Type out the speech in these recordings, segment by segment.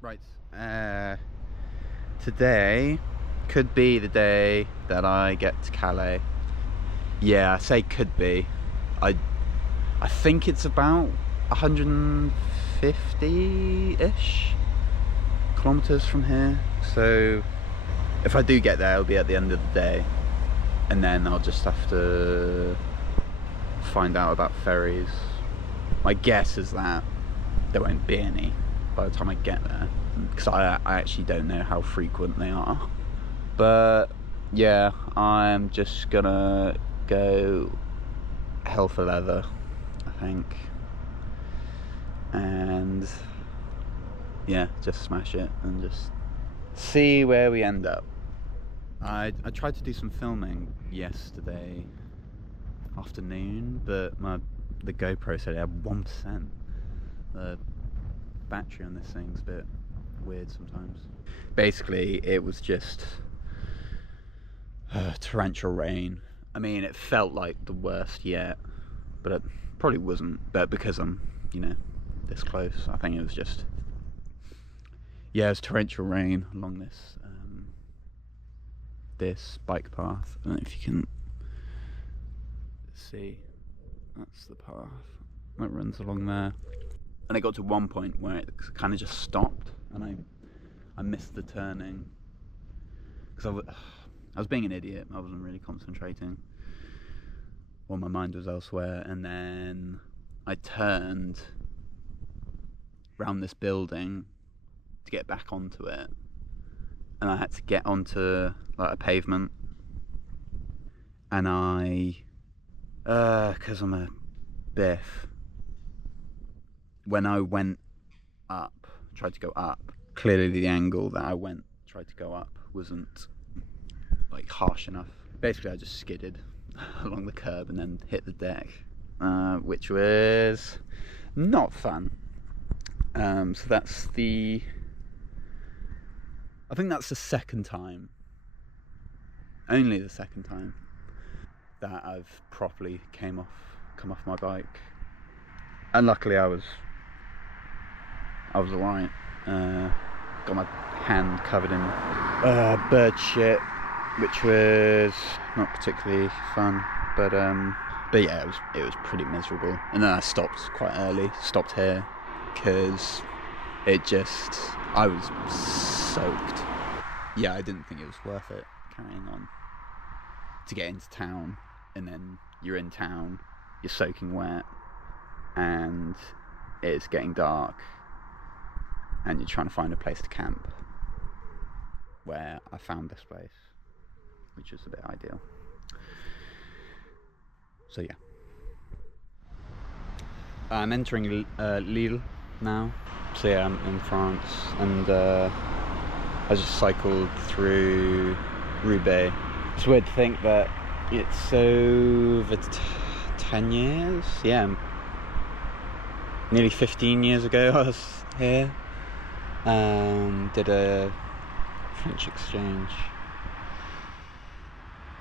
Right. Today could be the day that I get to Calais. Yeah, I say could be. I think it's about 150-ish kilometers from here. So if I do get there, it'll be at the end of the day, and then I'll just have to find out about ferries. My guess is that there won't be any by the time I get there, because I actually don't know how frequent they are. But yeah, I'm just gonna go hell for leather, I think, and yeah, just smash it and just see where we end up. I tried to do some filming yesterday afternoon, but the GoPro said it had 1%. The battery on this thing's a bit weird sometimes. Basically, it was just torrential rain. I mean, it felt like the worst yet, but it probably wasn't. But because I'm, this close, I think it was just, yeah, it was torrential rain along this bike path. I don't know if you can see. That's the path that runs along there. And it got to one point where it kind of just stopped, and I missed the turning because I was being an idiot. I wasn't really concentrating. Well, my mind was elsewhere, and then I turned round this building to get back onto it, and I had to get onto like a pavement, and because I'm a biff, when I went up, tried to go up, clearly the angle that I tried to go up wasn't like harsh enough. Basically, I just skidded along the curb and then hit the deck, which was not fun. So I think that's the second time, only the second time, that I've properly come off my bike. And luckily I was alright. Got my hand covered in bird shit, which was not particularly fun, but yeah, it was pretty miserable. And then I stopped quite early, stopped here, because I was soaked. Yeah, I didn't think it was worth it carrying on to get into town, and then you're in town, you're soaking wet, and it's getting dark, and you're trying to find a place to camp, where I found this place, which was a bit ideal. So yeah, I'm entering Lille now. So yeah, I'm in France, and I just cycled through Roubaix. It's weird to think that it's over 10 years, yeah, nearly 15 years ago I was here. Did a French exchange,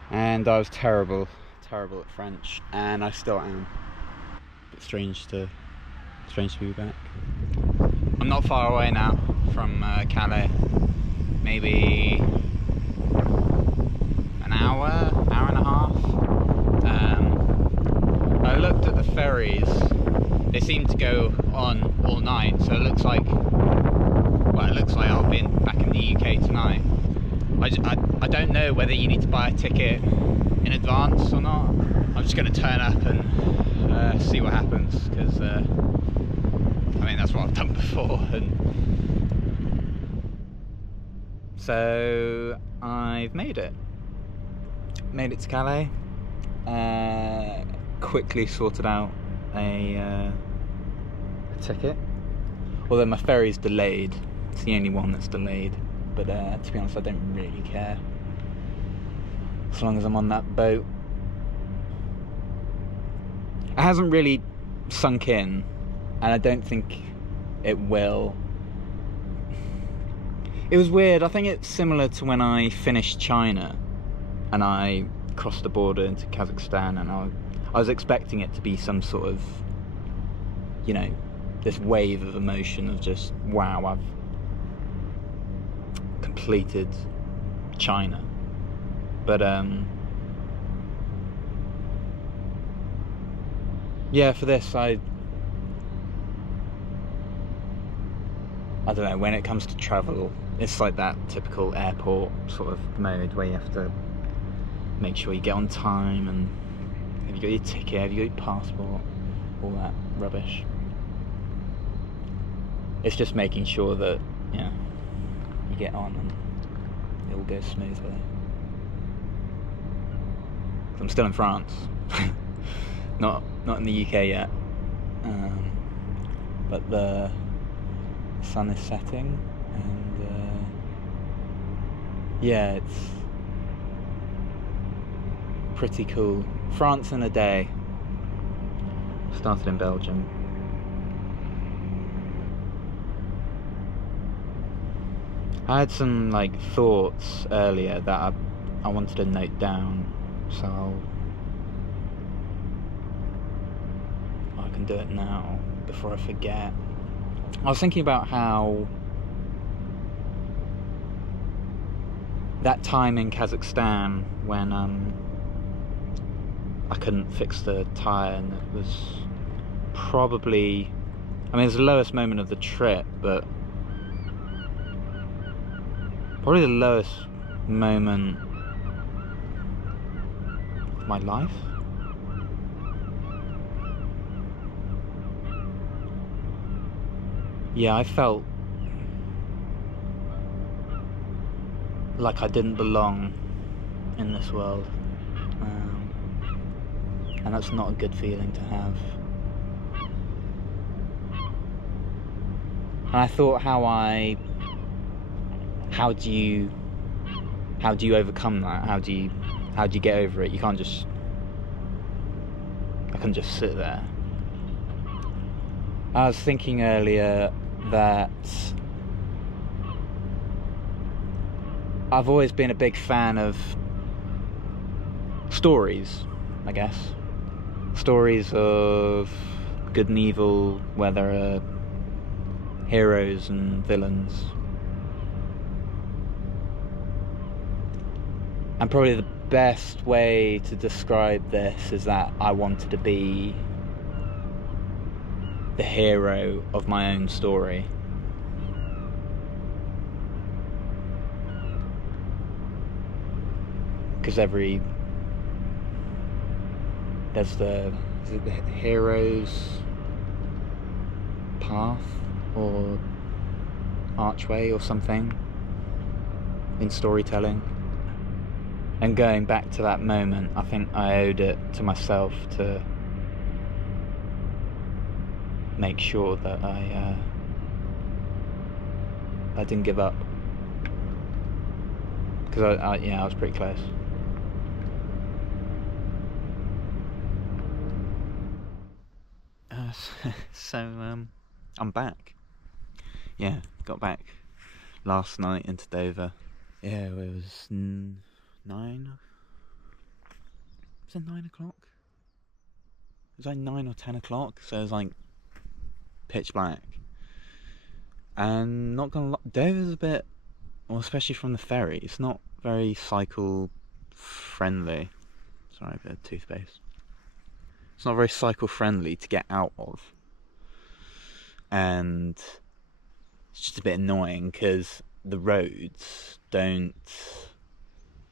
and I was terrible at French, and I still am. It's strange to be back. I'm not far away now from Calais, maybe an hour and a half. I looked at the ferries. They seem to go on all night, so it looks like I'll be back in the UK tonight. I don't know whether you need to buy a ticket in advance or not. I'm just going to turn up and see what happens, because I mean, that's what I've done before. And so I've made it to Calais. Quickly sorted out a ticket, although my ferry's delayed. It's the only one that's delayed, but to be honest, I don't really care as long as I'm on that boat. It hasn't really sunk in, and I don't think it will. It was weird. I think it's similar to when I finished China and I crossed the border into Kazakhstan, and I was expecting it to be some sort of, this wave of emotion of just, wow, completed China. But yeah, for this I don't know, when it comes to travel, it's like that typical airport sort of mode where you have to make sure you get on time, and have you got your ticket, have you got your passport, all that rubbish. It's just making sure that, you know, you get on and it all goes smoothly. I'm still in France, not in the UK yet, but the sun is setting, and yeah, it's pretty cool. France in a day. Started in Belgium. I had some like thoughts earlier that I wanted to note down, so I can do it now before I forget. I was thinking about how that time in Kazakhstan when I couldn't fix the tyre, and it was probably, I mean, it was the lowest moment of the trip, but probably the lowest moment of my life. Yeah, I felt like I didn't belong in this world, and that's not a good feeling to have. And I thought, how do you overcome that? How do you get over it? I couldn't just sit there. I was thinking earlier that I've always been a big fan of stories, I guess. Stories of good and evil, where there are heroes and villains. And probably the best way to describe this is that I wanted to be the hero of my own story. Because there's the hero's path or archway or something in storytelling. And going back to that moment, I think I owed it to myself to make sure that I didn't give up, because I was pretty close. So I'm back. Yeah, got back last night into Dover. Yeah, it was 9. Was it 9 o'clock? It was like 9 or 10 o'clock, so it was like pitch black. And not gonna lie, Dover's a bit, well, especially from the ferry, it's not very cycle friendly. Sorry, a bit of toothpaste. It's not very cycle friendly to get out of. And it's just a bit annoying because the roads don't,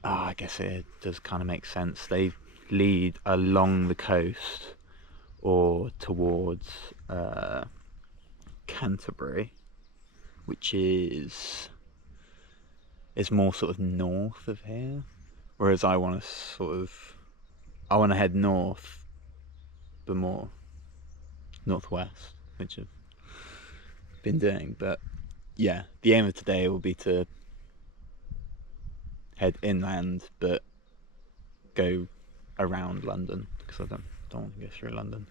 I guess it does kind of make sense. They lead along the coast or towards Canterbury, which is more sort of north of here, whereas I want to head north, but more northwest, which I've been doing. But yeah, the aim of today will be to head inland, but go around London, because I don't want to go through London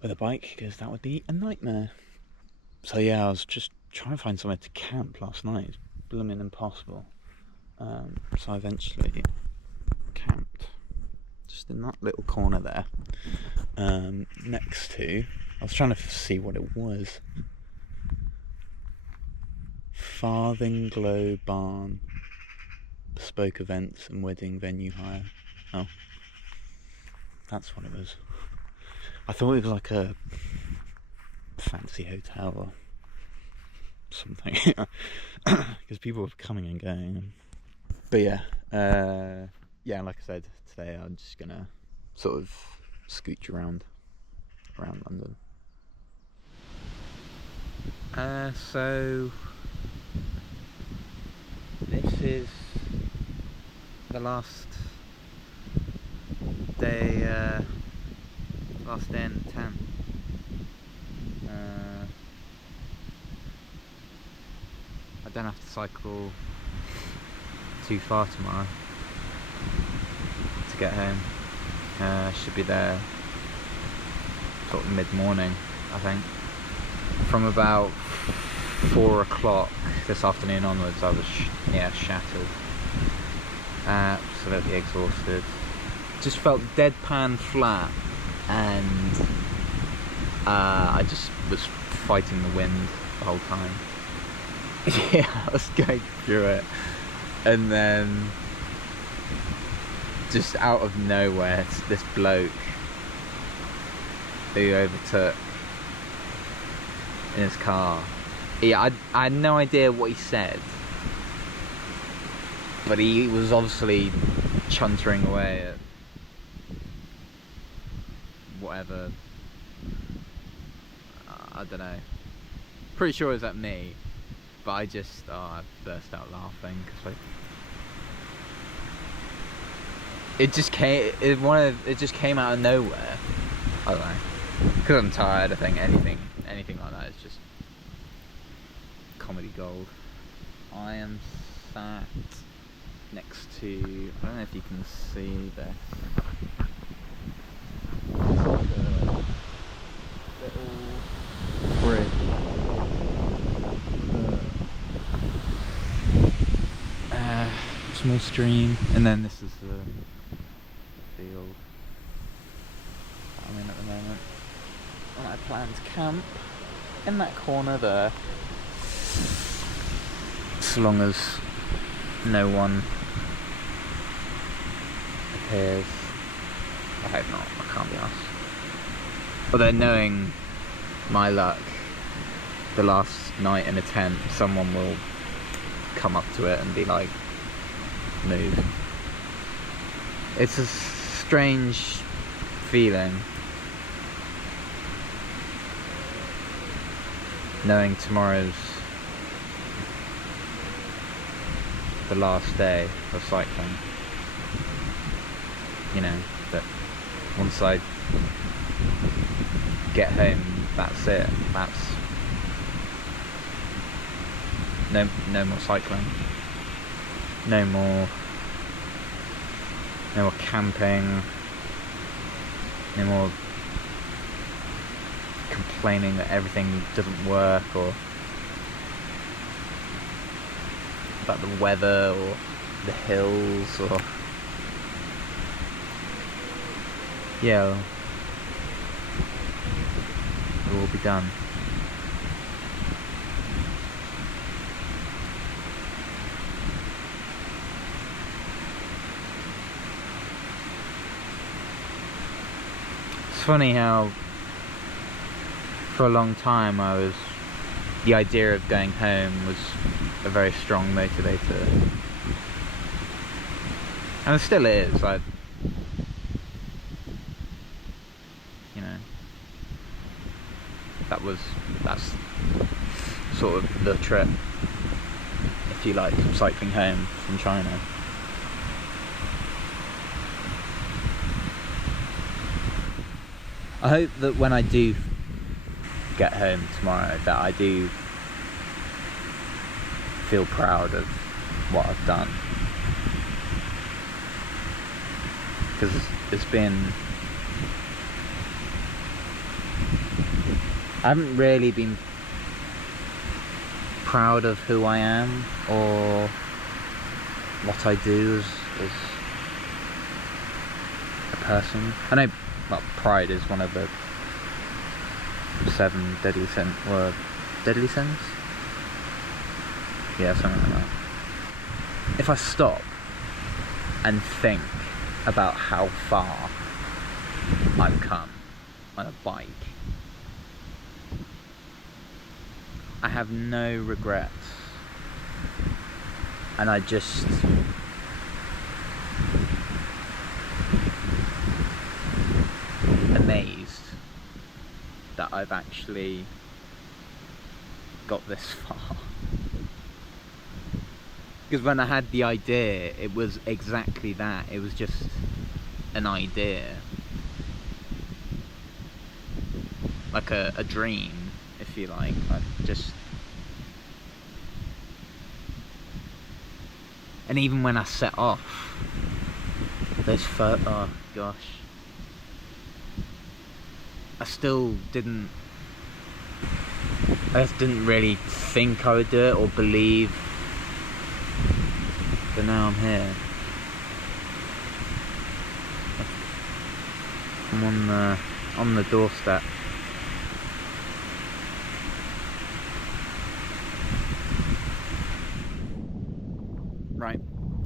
with a bike, because that would be a nightmare. So yeah, I was just trying to find somewhere to camp last night. It's blooming impossible. So I eventually camped just in that little corner there, next to, I was trying to see what it was, Farthinglow Barn. Bespoke events and wedding venue hire. Oh. That's what it was. I thought it was like a fancy hotel or something. Because people were coming and going. But yeah, like I said, today I'm just gonna sort of scooch around London. So this is the last day in town. I don't have to cycle too far tomorrow to get home. Should be there sort of mid-morning, I think. From about 4 o'clock this afternoon onwards, I was shattered, absolutely exhausted. Just felt deadpan flat, and I just was fighting the wind the whole time. Yeah, I was going through it, and then just out of nowhere, this bloke who overtook in his car. Yeah, I had no idea what he said, but he was obviously chuntering away at whatever. I don't know. Pretty sure it was at me, but I burst out laughing because it just came out of nowhere. I don't know. Because I'm tired. I think anything like that is just comedy gold. I am sat next to, I don't know if you can see this. Little bridge. Small stream, and then this is the field I'm in at the moment. And I plan to camp in that corner there, so long as no one appears. I hope not, I can't be arsed. Although knowing my luck, the last night in a tent, someone will come up to it and be like, move. It's a strange feeling, knowing tomorrow's the last day of cycling. You know, that once I get home, that's it. That's no more cycling. No more camping. No more complaining that everything doesn't work, or about the weather or the hills, or yeah, it'll all be done. It's funny how for a long time the idea of going home was a very strong motivator, and it still is. That's sort of the trip, if you like, cycling home from China. I hope that when I do get home tomorrow, that I do feel proud of what I've done, because it's been, I haven't really been proud of who I am or what I do as a person. I know, well, pride is one of the 7 deadly sins. Yeah, something like that. If I stop and think about how far I've come on a bike, I have no regrets, and I just amazed that I've actually got this far. Because when I had the idea, it was exactly that. It was just an idea, like a dream, if you like. Just, and even when I set off, oh gosh, I still didn't. I just didn't really think I would do it or believe. But now I'm here. I'm on the doorstep. Right,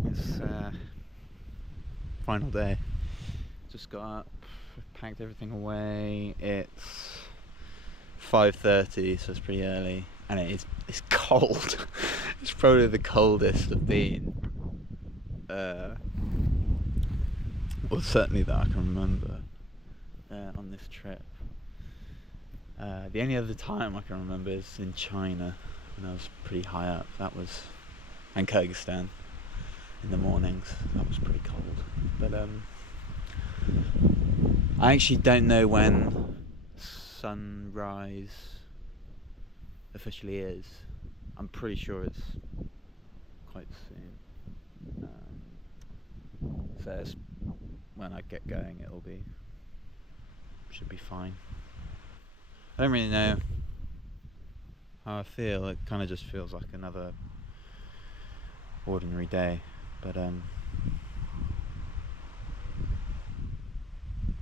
it's final day. Just got up, packed everything away. It's 5:30, so it's pretty early, and it's cold. It's probably the coldest I've been. Well, certainly that I can remember on this trip. The only other time I can remember is in China when I was pretty high up. That was, and Kyrgyzstan in the mornings. That was pretty cold. But I actually don't know when sunrise officially is. I'm pretty sure it's quite soon. So it's, when I get going, should be fine. I don't really know how I feel. It kind of just feels like another ordinary day, but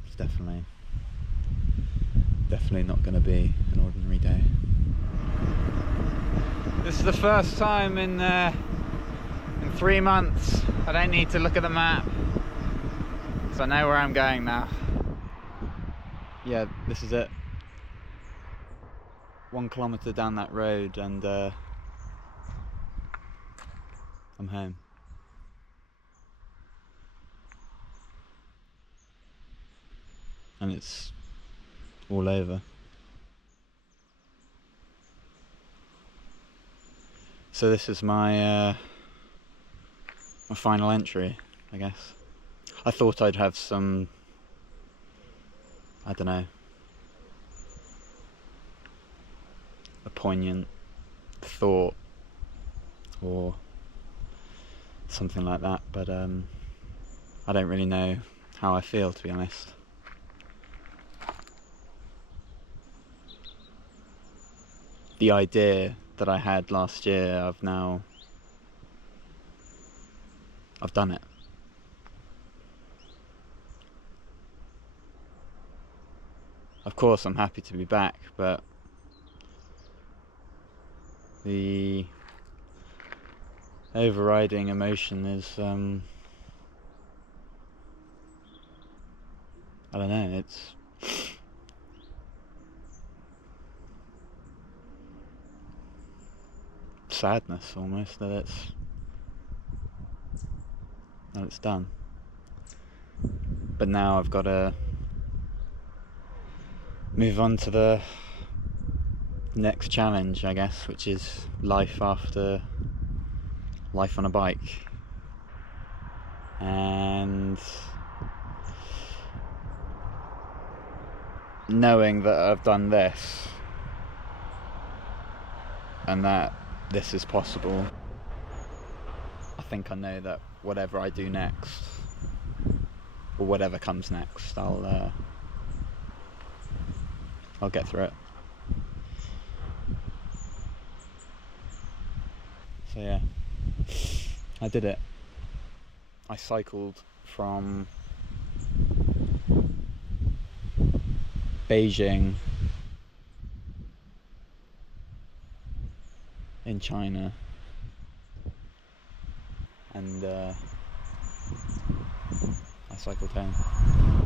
it's definitely not going to be an ordinary day. This is the first time in 3 months I don't need to look at the map, because I know where I'm going now. Yeah, this is it. 1 kilometre down that road and I'm home. And it's all over. So this is my my final entry, I guess. I thought I'd have some, I don't know, a poignant thought or something like that, but I don't really know how I feel, to be honest. The idea that I had last year, I've done it. Of course I'm happy to be back, but the overriding emotion is I don't know, it's sadness almost that it's done. But now I've got to move on to the next challenge, I guess, which is life on a bike. And knowing that I've done this and that this is possible, I think I know that whatever I do next, or whatever comes next, I'll get through it. So yeah, I did it. I cycled from Beijing in China and I cycled home.